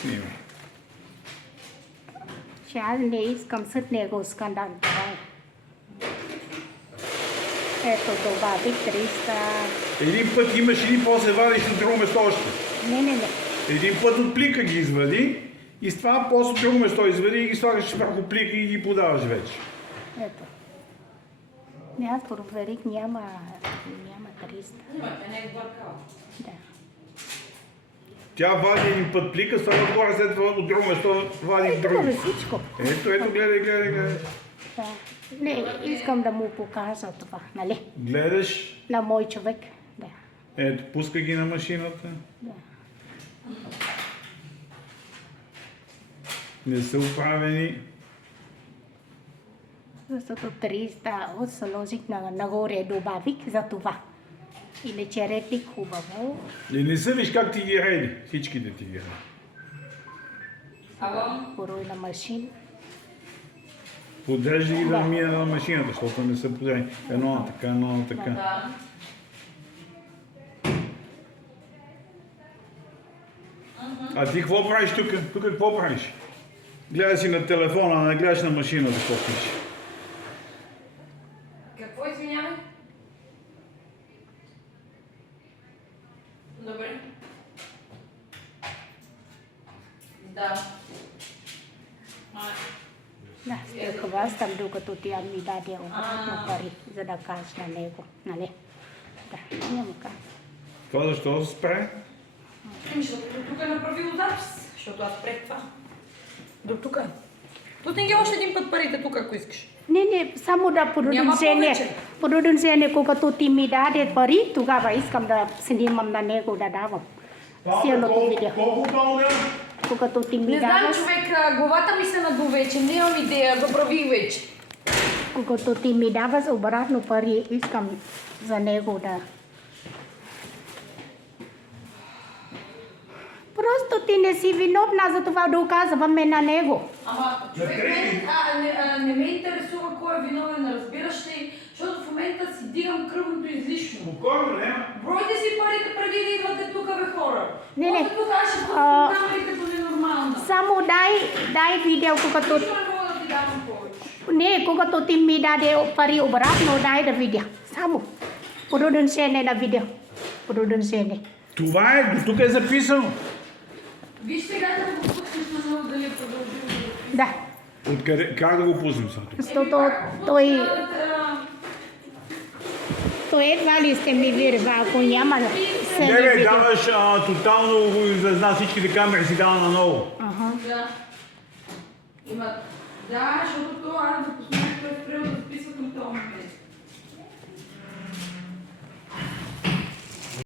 Снимай. Че аз не искам след него скандал. Ето добавих 300. Един път имаш и после вадиш на друго место още. Не. Един път от плика ги извади и с това после друго место извади и ги слагаш върху плика и ги подаваш вече. Ето. Не, аз проверих, няма 300. Не е бъркал. Да. Тя вади един път плика, слага отгоре, след това от друго место вади Ето друго. всичко. Ето, гледай. Да. Не, искам да му покажа това, нали? Гледаш, На мой човек. Да. ето, пускай ги на машината. Да. Не са оправени. Защото 300 от сложих нагоре добавих за това. Иначе редих хубаво. И не са виж как ти ги реди, всичките ти ги реди. Ало? Порой на машин. Подреждай ги да мина на машината, защото не са подреждани. Едно на така, едно на така. Да. А ти какво правиш тук? Тук какво правиш? Гледай си на телефона, а не гледаш на машината, какво пише. Какво извинявай? Добре. Да. Да, ще хвастам, докато тя ми даде обратно пари, за да кажа на него, нали? Да, няма как. Това защо се спре? Защото тук е направило запис, защото аз прех това. До тук е. Пусни ги още един път парите тук, ако искаш. Не, само да продължение, когато ти ми даде пари, тогава искам да снимам на него да давам. Силното видео. Колко долара? Когато ти ми Не знам, даваш, човек, главата ми се наду вече, нямам идея, забравих вече. когато ти ми даваш обратно пари, искам за него да... Просто ти не си виновна, за това да оказваме на него. Ама човек не ме интересува кой е виновен, разбираш ли? Защото в момента си дигам кръвното излишно. Спокойно, не? Бройте си парите преди да идвате тук, бе хора. Не. После тук аз ще пускам камерите по ненормална. Само дай видео, когато... Нищо не мога да ти давам повече. Не, когато ти ми даде пари обратно, дай да видя. Само. Продължение на видео. Продължение. Това е, до тук е записано. Виж сега да го пуснеш на ново, дали е продължил. Да. Откъде, как да го пуснем сега тук? Защото той едва ли ще ми вирва, ако няма да се Не, бе, видео. даваш тотално звезда, всичките камери си дава наново. Ага. Да. Има. Да, защото това